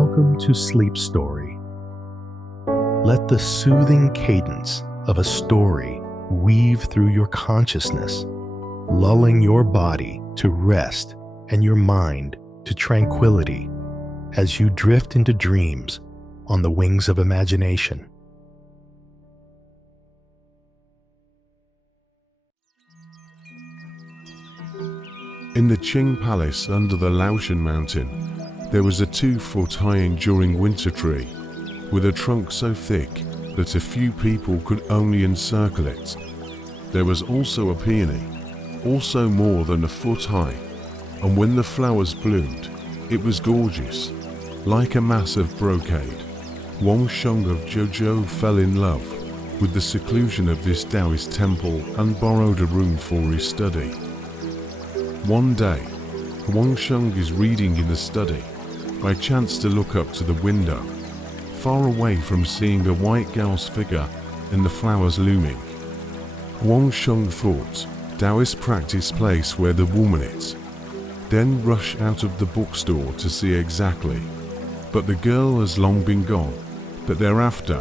Welcome to Sleep Story. Let the soothing cadence of a story weave through your consciousness, lulling your body to rest and your mind to tranquility as you drift into dreams on the wings of imagination. In the Qing Palace under the Laoshan Mountain, there was a 2-foot-high enduring winter tree, with a trunk so thick that a few people could only encircle it. There was also a peony, also more than a foot high, and when the flowers bloomed, it was gorgeous, like a massive brocade. Huang Sheng of Zhuzhou fell in love with the seclusion of this Taoist temple and borrowed a room for his study. One day, Huang Sheng is reading in the study, by chance to look up to the window, far away from seeing a white girl's figure and the flowers looming. Huang Sheng thought, Taoist practice place where the woman is. Then rush out of the bookstore to see exactly. But the girl has long been gone. But thereafter,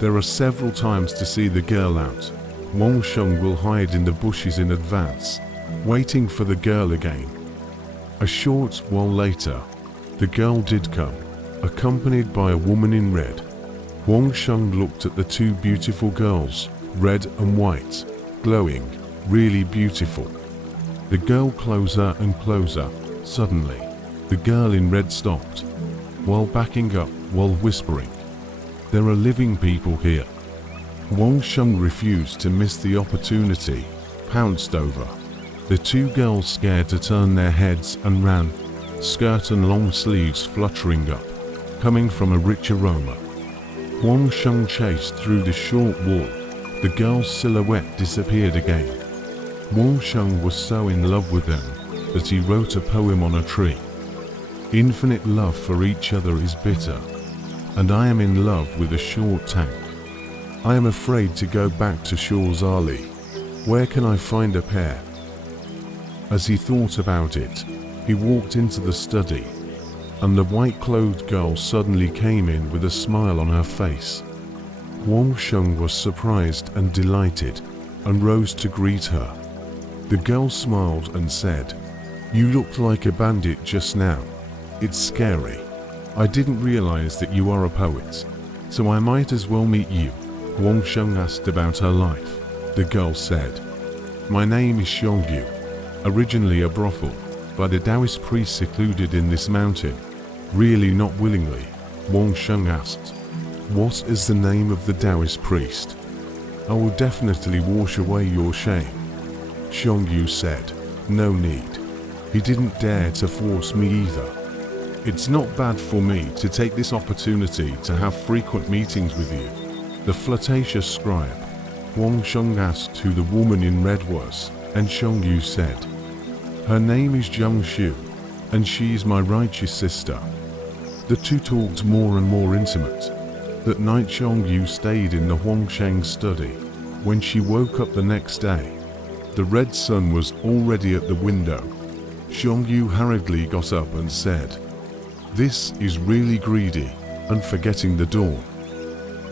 there are several times to see the girl out. Huang Sheng will hide in the bushes in advance, waiting for the girl again. A short while later, the girl did come, accompanied by a woman in red. Huang Sheng looked at the two beautiful girls, red and white, glowing, really beautiful. The girl closer and closer. Suddenly, the girl in red stopped, while backing up, while whispering, "There are living people here." Huang Sheng refused to miss the opportunity, pounced over. The two girls scared to turn their heads and ran, skirt and long sleeves fluttering up, coming from a rich aroma. Huang Sheng chased through the short wall. The girl's silhouette disappeared again. Huang Sheng was so in love with them that he wrote a poem on a tree. Infinite love for each other is bitter, and I am in love with a short tank. I am afraid to go back to Shaw's Ali. Where can I find a pair? As he thought about it, he walked into the study, and the white-clothed girl suddenly came in with a smile on her face. Huang Sheng was surprised and delighted, and rose to greet her. The girl smiled and said, "You looked like a bandit just now. It's scary. I didn't realize that you are a poet, so I might as well meet you." Huang Sheng asked about her life. The girl said, "My name is Xiangyu, originally a brothel, by the Taoist priest secluded in this mountain." Really not willingly, Huang Sheng asked, "What is the name of the Taoist priest? I will definitely wash away your shame." Xiangyu said, "No need. He didn't dare to force me either. It's not bad for me to take this opportunity to have frequent meetings with you." The flirtatious scribe, Huang Sheng asked who the woman in red was, and Xiangyu said, "Her name is Jiang Xue, and she is my righteous sister." The two talked more and more intimate. That night Xiangyu stayed in the Huang Sheng study. When she woke up the next day, the red sun was already at the window. Xiangyu hurriedly got up and said, "This is really greedy," and forgetting the dawn.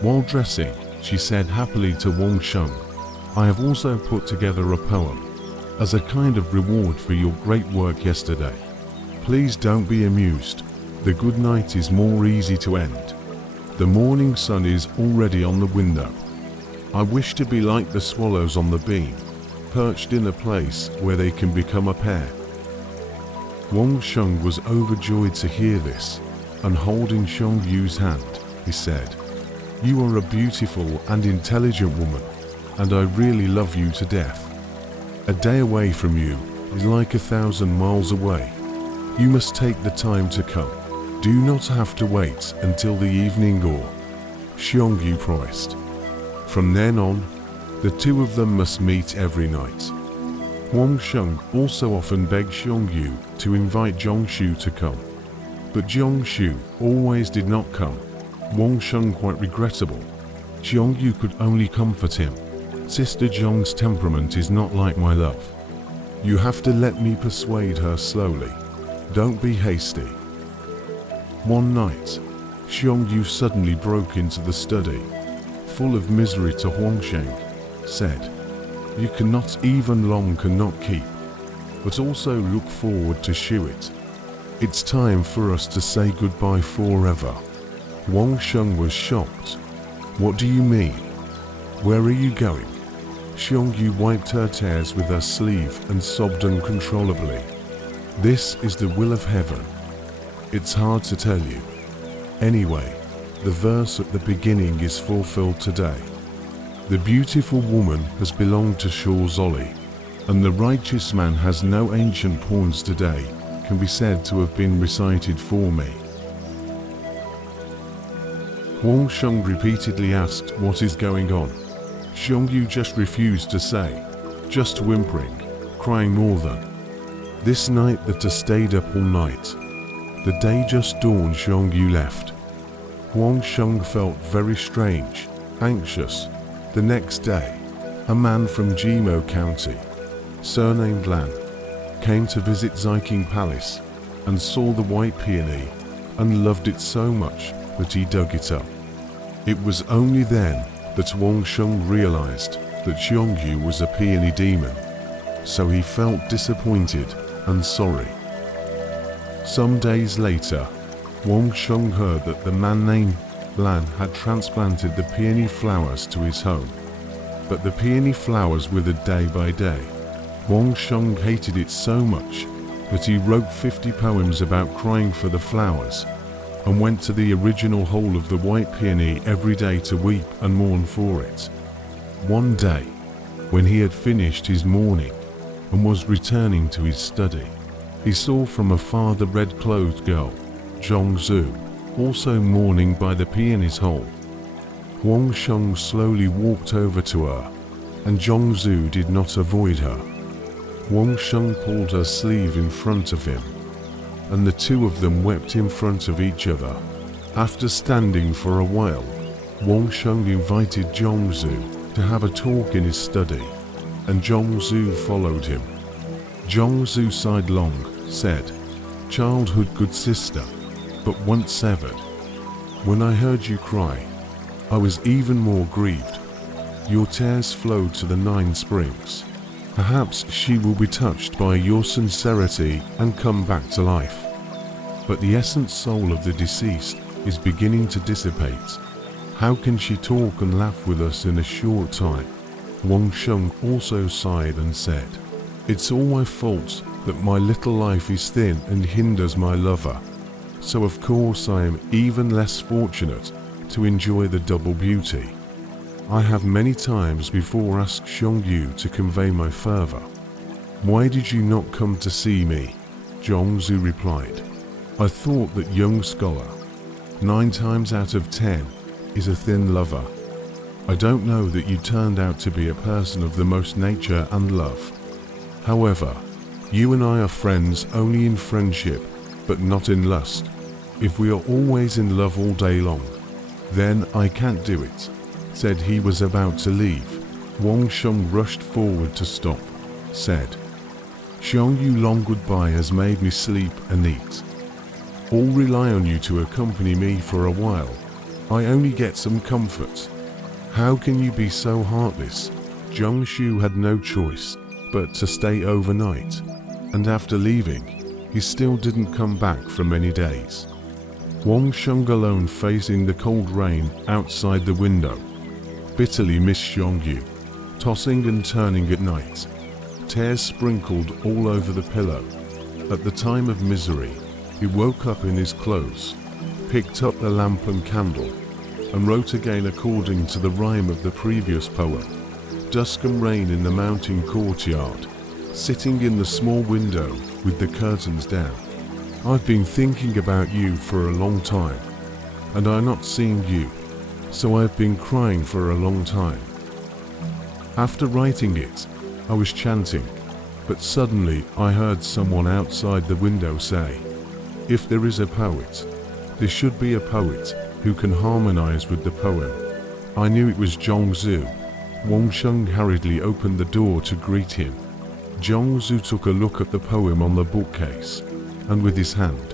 While dressing, she said happily to Huang Sheng, "I have also put together a poem, as a kind of reward for your great work yesterday. Please don't be amused. The good night is more easy to end. The morning sun is already on the window. I wish to be like the swallows on the beam, perched in a place where they can become a pair." Huang Sheng was overjoyed to hear this, and holding Xiangyu's hand, he said, "You are a beautiful and intelligent woman, and I really love you to death. A day away from you is like 1,000 miles away. You must take the time to come. Do not have to wait until the evening or..." Xiangyu promised. From then on, the two of them must meet every night. Huang Sheng also often begged Xiangyu to invite Jiang Xue to come. But Jiang Xue always did not come. Huang Sheng quite regrettable. Xiangyu could only comfort him. "Sister Jiang's temperament is not like my love. You have to let me persuade her slowly. Don't be hasty." One night, Xiangyu suddenly broke into the study, full of misery to Huang Sheng, said, "You cannot even long cannot keep, but also look forward to shoe it. It's time for us to say goodbye forever." Huang Sheng was shocked. "What do you mean? Where are you going?" Xiangyu wiped her tears with her sleeve and sobbed uncontrollably. "This is the will of heaven. It's hard to tell you. Anyway, the verse at the beginning is fulfilled today. The beautiful woman has belonged to Zoli, and the righteous man has no ancient pawns today, can be said to have been recited for me." Huang Sheng repeatedly asked what is going on. Xiangyu just refused to say, just whimpering, crying more than. This night that I stayed up all night. The day just dawned. Xiangyu left. Huang Sheng felt very strange, anxious. The next day, a man from Jimo County, surnamed Lan, came to visit Ziking Palace and saw the white peony and loved it so much that he dug it up. It was only then that Huang Sheng realized that Xiangyu was a peony demon, so he felt disappointed and sorry. Some days later, Huang Sheng heard that the man named Lan had transplanted the peony flowers to his home, but the peony flowers withered day by day. Huang Sheng hated it so much that he wrote 50 poems about crying for the flowers and went to the original hole of the white peony every day to weep and mourn for it. One day, when he had finished his mourning and was returning to his study, he saw from afar the red-clothed girl, Jiang Xue, also mourning by the peony's hole. Huang Sheng slowly walked over to her, and Jiang Xue did not avoid her. Huang Sheng pulled her sleeve in front of him, and the two of them wept in front of each other. After standing for a while, Huang Sheng invited Jiang Xue to have a talk in his study, and Jiang Xue followed him. Jiang Xue sighed long, said, "Childhood good sister, but once severed. When I heard you cry, I was even more grieved. Your tears flowed to the 9 springs. Perhaps she will be touched by your sincerity and come back to life. But the essence soul of the deceased is beginning to dissipate. How can she talk and laugh with us in a short time?" Huang Sheng also sighed and said, "It's all my fault that my little life is thin and hinders my lover. So of course I am even less fortunate to enjoy the double beauty. I have many times before asked Xiangyu to convey my fervor. Why did you not come to see me?" Jiang Xue replied, "I thought that young scholar, 9 times out of 10, is a thin lover. I don't know that you turned out to be a person of the most nature and love. However, you and I are friends only in friendship, but not in lust. If we are always in love all day long, then I can't do it," said he was about to leave. Huang Sheng rushed forward to stop, said, "Xiangyu, long goodbye has made me sleep and eat. All rely on you to accompany me for a while. I only get some comfort. How can you be so heartless?" Jiang Xue had no choice but to stay overnight, and after leaving, he still didn't come back for many days. Huang Sheng alone facing the cold rain outside the window, bitterly missed Xiangyu, tossing and turning at night. Tears sprinkled all over the pillow. At the time of misery, he woke up in his clothes, picked up the lamp and candle, and wrote again according to the rhyme of the previous poem. Dusk and rain in the mountain courtyard, sitting in the small window with the curtains down. I've been thinking about you for a long time, and I'm not seeing you, so I've been crying for a long time. After writing it, I was chanting, but suddenly I heard someone outside the window say, if there is a poet, there should be a poet who can harmonize with the poem. I knew it was Jiang Xue. Huang Sheng hurriedly opened the door to greet him. Jiang Xue took a look at the poem on the bookcase, and with his hand,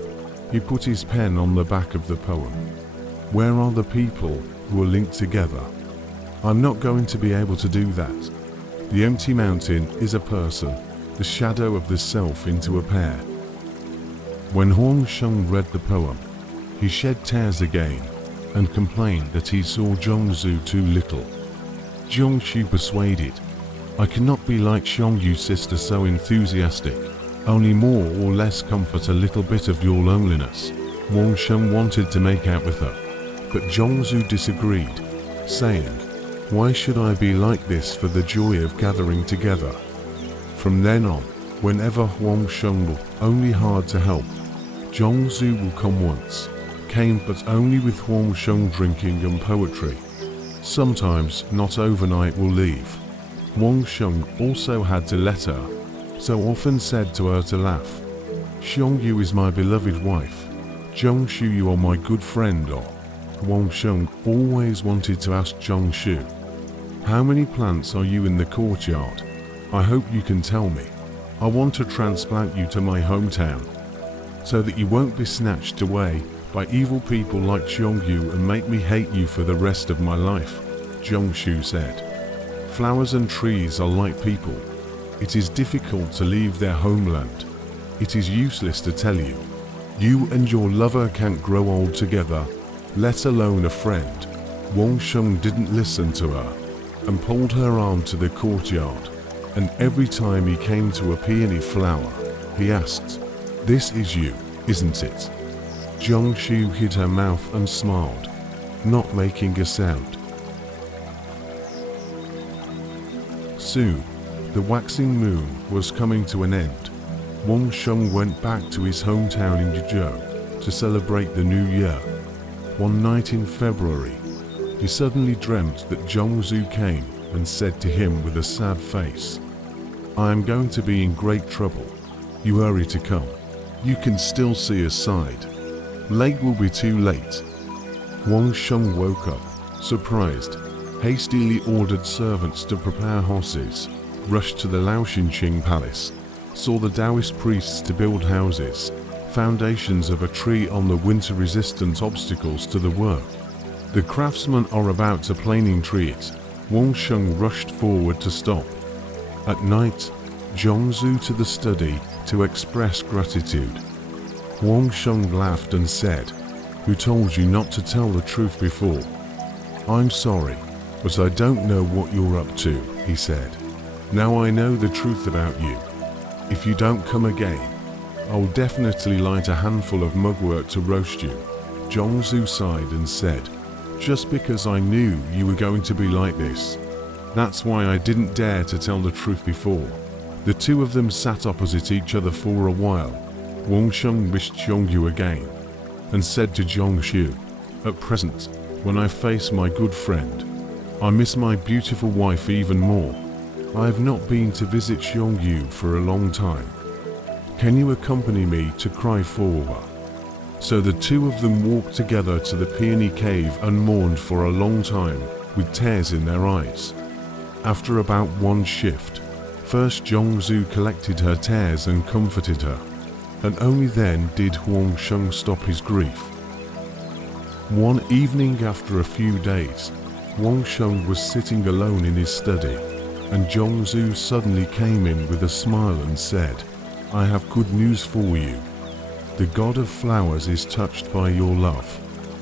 he put his pen on the back of the poem. Where are the people who are linked together? I'm not going to be able to do that. The empty mountain is a person, the shadow of the self into a pair. When Huang Sheng read the poem, he shed tears again and complained that he saw Jiangxue too little. Jiang Xue persuaded, I cannot be like Xiangyu's sister, so enthusiastic. Only more or less comfort a little bit of your loneliness. Huang Sheng wanted to make out with her, but Jiangxue disagreed, saying, why should I be like this for the joy of gathering together? From then on, whenever Huang Sheng will only hard to help, Jiangxue will come once, came but only with Huang Sheng drinking and poetry. Sometimes, not overnight, will leave. Huang Sheng also had to let her, so often said to her to laugh. Xiangyu is my beloved wife. Jiang Xue, you are my good friend. Or Huang Sheng always wanted to ask Jiang Xue, how many plants are you in the courtyard? I hope you can tell me. I want to transplant you to my hometown, so that you won't be snatched away by evil people like Xiangyu and make me hate you for the rest of my life, Jiang Xue said. Flowers and trees are like people. It is difficult to leave their homeland. It is useless to tell you. You and your lover can't grow old together, let alone a friend. Huang Sheng didn't listen to her and pulled her arm to the courtyard, and every time he came to a peony flower, he asked, this is you, isn't it? Jiang Xue hid her mouth and smiled, not making a sound. Soon, the waxing moon was coming to an end. Huang Sheng went back to his hometown in Yizhou to celebrate the new year. One night in February, he suddenly dreamt that Jiangxue came and said to him with a sad face, I am going to be in great trouble. You hurry to come. You can still see his side. Late will be too late. Huang Sheng woke up, surprised, hastily ordered servants to prepare horses, rushed to the Laoshinqing palace, saw the Taoist priests to build houses, foundations of a tree on the winter-resistant obstacles to the work. The craftsmen are about to planing trees. Huang Sheng rushed forward to stop. At night, Jiangxue to the study to express gratitude. Huang Sheng laughed and said, who told you not to tell the truth before? I'm sorry, but I don't know what you're up to, he said. Now I know the truth about you. If you don't come again, I'll definitely light a handful of mugwort to roast you. Jiangxue sighed and said, just because I knew you were going to be like this. That's why I didn't dare to tell the truth before. The two of them sat opposite each other for a while. Huang Sheng wished Xiangyu again, and said to Jiang Xue, at present, when I face my good friend, I miss my beautiful wife even more. I have not been to visit Xiangyu for a long time. Can you accompany me to cry for her? So the two of them walked together to the peony cave and mourned for a long time, with tears in their eyes. After about one shift, first Jiangxue collected her tears and comforted her, and only then did Huang Sheng stop his grief. One evening after a few days, Huang Sheng was sitting alone in his study, and Jiangxue suddenly came in with a smile and said, I have good news for you. The god of flowers is touched by your love,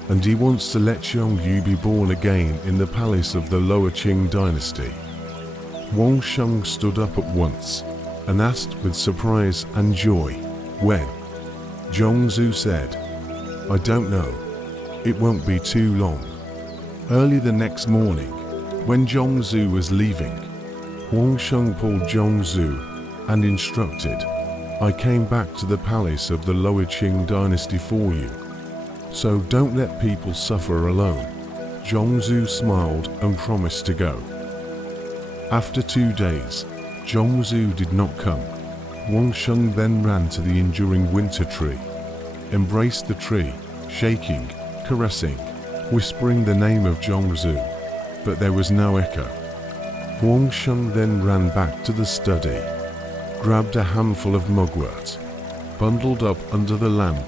and he wants to let Xiangyu be born again in the palace of the Lower Qing dynasty. Huang Sheng stood up at once and asked with surprise and joy, when? Jiangxue said, I don't know. It won't be too long. Early the next morning, when Jiangxue was leaving, Huang Sheng pulled Jiangxue and instructed, I came back to the palace of the Lower Qing dynasty for you. So don't let people suffer alone. Jiangxue smiled and promised to go. After 2 days, Jiangxue did not come. Huang Sheng then ran to the enduring winter tree, embraced the tree, shaking, caressing, whispering the name of Jiangxue, but there was no echo. Huang Sheng then ran back to the study, grabbed a handful of mugwort, bundled up under the lamp,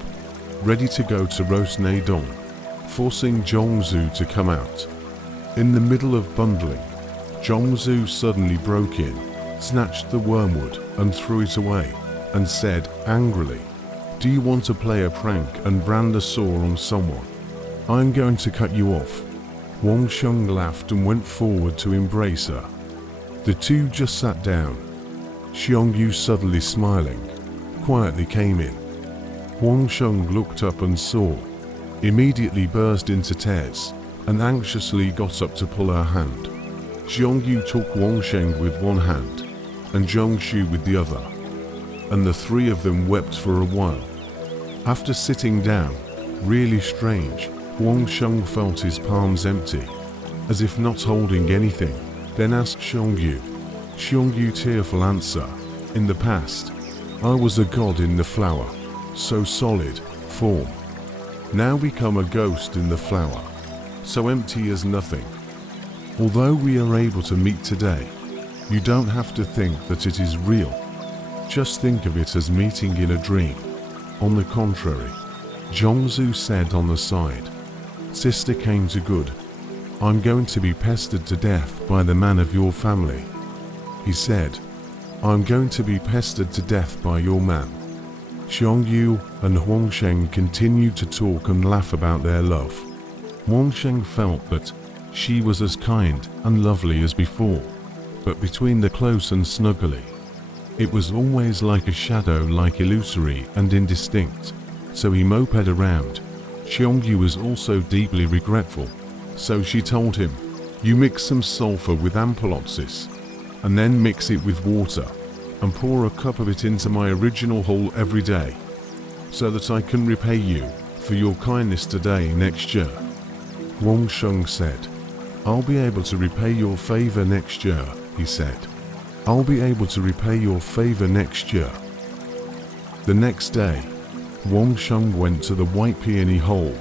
ready to go to roast Nadong. forcing Jiang Xue to come out. In the middle of bundling, Jiang Xue suddenly broke in, snatched the wormwood and threw it away, and said angrily, "Do you want to play a prank and brand a sore on someone? I'm going to cut you off." Huang Sheng laughed and went forward to embrace her. The two just sat down. Xiangyu, suddenly smiling, quietly came in. Huang Sheng looked up and saw, immediately burst into tears, and anxiously got up to pull her hand. Xiangyu took Huang Sheng with one hand, and Jiang Xue with the other, and the three of them wept for a while. After sitting down, really strange, Huang Sheng felt his palms empty, as if not holding anything, then asked Xiangyu. Xiangyu tearful answer, "In the past, I was a god in the flower, so solid, form. Now become a ghost in the flower, so empty as nothing. Although we are able to meet today, you don't have to think that it is real. Just think of it as meeting in a dream." On the contrary, Jiang Xue said on the side, "Sister came to good. I'm going to be pestered to death by the man of your family." He said, "I'm going to be pestered to death by your man." Xiangyu and Huang Sheng continued to talk and laugh about their love. Huang Sheng felt that she was as kind and lovely as before, but between the close and snuggly, it was always like a shadow, like illusory and indistinct, so he moped around. Xiangyu was also deeply regretful, so she told him, "You mix some sulfur with ampelopsis, and then mix it with water, and pour a cup of it into my original hole every day, so that I can repay you for your kindness today next year." Huang Sheng said, "I'll be able to repay your favor next year," he said. "I'll be able to repay your favor next year." The next day, Huang Sheng went to the white peony hole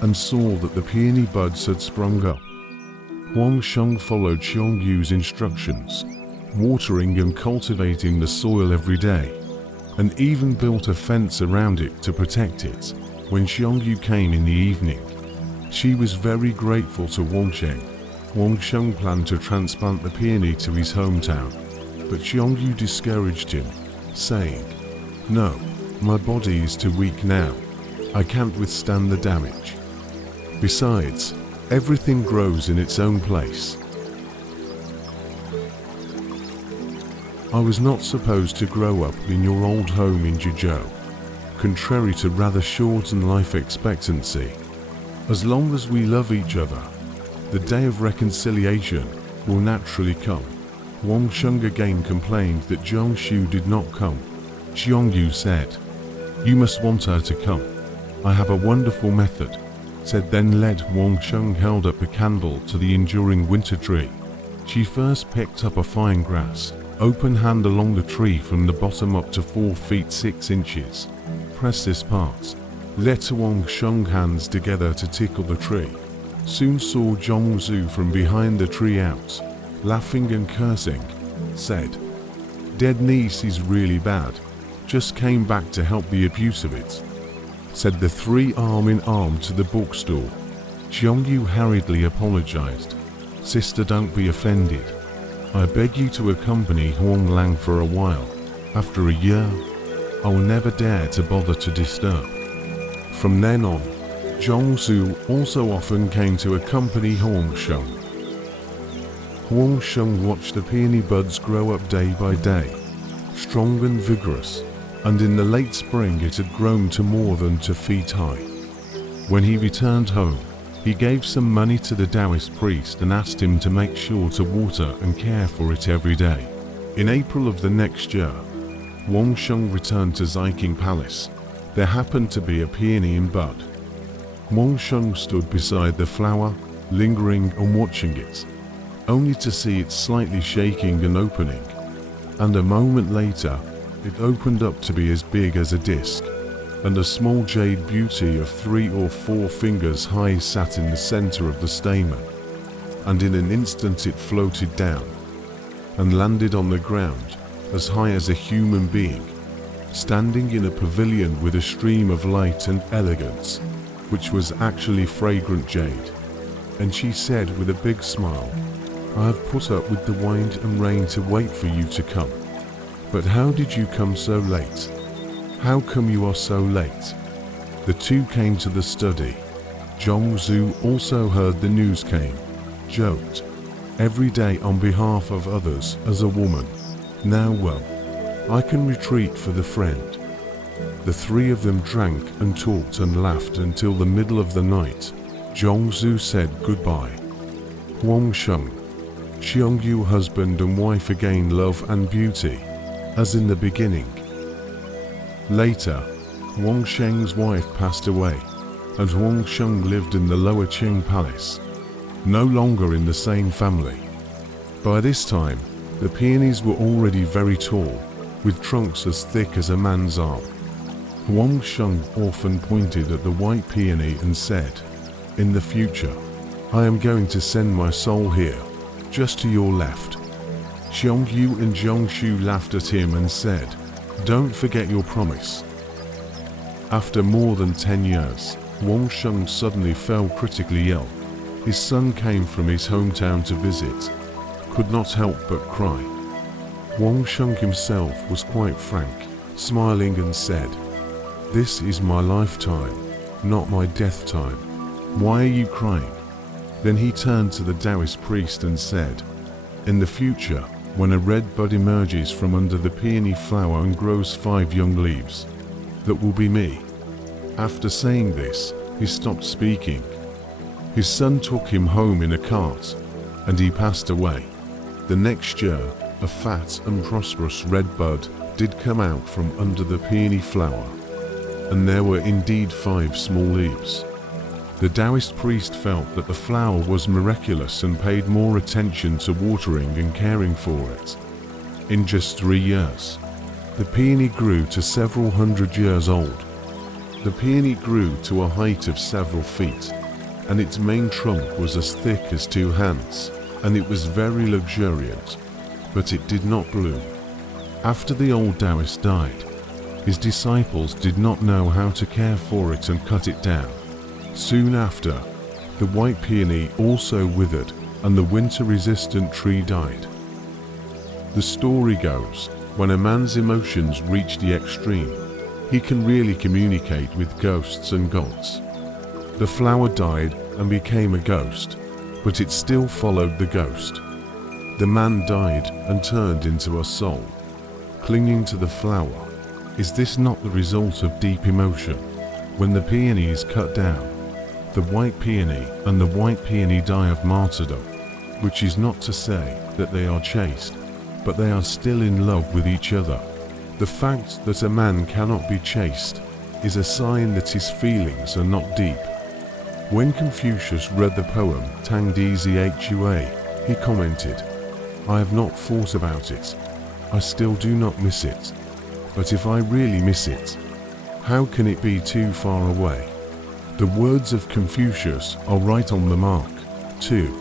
and saw that the peony buds had sprung up. Huang Sheng followed Xiangyu's instructions, watering and cultivating the soil every day, and even built a fence around it to protect it. When Xiangyu came in the evening, she was very grateful to Huang Sheng. Huang Sheng planned to transplant the peony to his hometown, but Xiangyu discouraged him, saying, "No, my body is too weak now. I can't withstand the damage. Besides, everything grows in its own place. I was not supposed to grow up in your old home in Jizhou, contrary to rather short in life expectancy. As long as we love each other, the day of reconciliation will naturally come." Huang Sheng again complained that Jiang Xue did not come. Xiangyu said, "You must want her to come. I have a wonderful method," said, then led Huang Sheng held up a candle to the enduring winter tree. She first picked up a fine grass, open hand along the tree from the bottom up to 4 feet 6 inches. Press this part. Let Huang Sheng hands together to tickle the tree. Soon saw Jiang Xue from behind the tree out, laughing and cursing, said, "Dead niece is really bad. Just came back to help the abuse of it," said the three arm in arm to the bookstore. Xiangyu hurriedly apologized. "Sister, don't be offended. I beg you to accompany Huang Lang for a while. After a year, I will never dare to bother to disturb." From then on, Jiang Xue also often came to accompany Huang Sheng. Huang Sheng watched the peony buds grow up day by day, strong and vigorous, and in the late spring it had grown to more than 2 feet high. When he returned home, he gave some money to the Taoist priest and asked him to make sure to water and care for it every day. In April of the next year, Huang Sheng returned to Ziking Palace. There happened to be a peony in bud. Huang Sheng stood beside the flower, lingering and watching it, only to see it slightly shaking and opening, and a moment later, it opened up to be as big as a disc, and a small jade beauty of 3 or 4 fingers high sat in the center of the stamen, and in an instant it floated down, and landed on the ground, as high as a human being, standing in a pavilion with a stream of light and elegance. which was actually fragrant jade. And she said with a big smile, "I have put up with the wind and rain to wait for you to come. But how did you come so late? How come you are so late?" The two came to the study. Jiang Xue also heard the news came, joked, "Every day on behalf of others as a woman. Now well, I can retreat for the friend." The three of them drank and talked and laughed until the middle of the night. Jiang Xue said goodbye. Huang Sheng, Xiangyu husband and wife again, love and beauty, as in the beginning. Later, Huang Sheng's wife passed away, and Huang Sheng lived in the lower Qing palace, no longer in the same family. By this time, the peonies were already very tall, with trunks as thick as a man's arm. Huang Sheng often pointed at the white peony and said, "In the future, I am going to send my soul here, just to your left." Xiangyu and Jiangxue laughed at him and said, "Don't forget your promise." After more than 10 years, Huang Sheng suddenly fell critically ill. His son came from his hometown to visit, could not help but cry. Huang Sheng himself was quite frank, smiling and said, "This is my lifetime, not my death time. Why are you crying?" Then he turned to the Taoist priest and said, "In the future, when a red bud emerges from under the peony flower and grows 5 young leaves, that will be me." After saying this, he stopped speaking. His son took him home in a cart, and he passed away. The next year, a fat and prosperous red bud did come out from under the peony flower, and there were indeed 5 small leaves. The Taoist priest felt that the flower was miraculous and paid more attention to watering and caring for it. In just 3 years, the peony grew to several hundred years old. The peony grew to a height of several feet, and its main trunk was as thick as 2 hands, and it was very luxuriant, but it did not bloom. After the old Taoist died, his disciples did not know how to care for it and cut it down. Soon after, the white peony also withered, and the winter-resistant tree died. The story goes, when a man's emotions reach the extreme, he can really communicate with ghosts and gods. The flower died and became a ghost, but it still followed the ghost. The man died and turned into a soul, clinging to the flower. Is this not the result of deep emotion? When the peony is cut down, the white peony and the white peony die of martyrdom, which is not to say that they are chaste, but they are still in love with each other. The fact that a man cannot be chaste is a sign that his feelings are not deep. When Confucius read the poem Tang Di Zhue, he commented, "I have not thought about it. I still do not miss it. But if I really miss it, how can it be too far away?" The words of Confucius are right on the mark, too.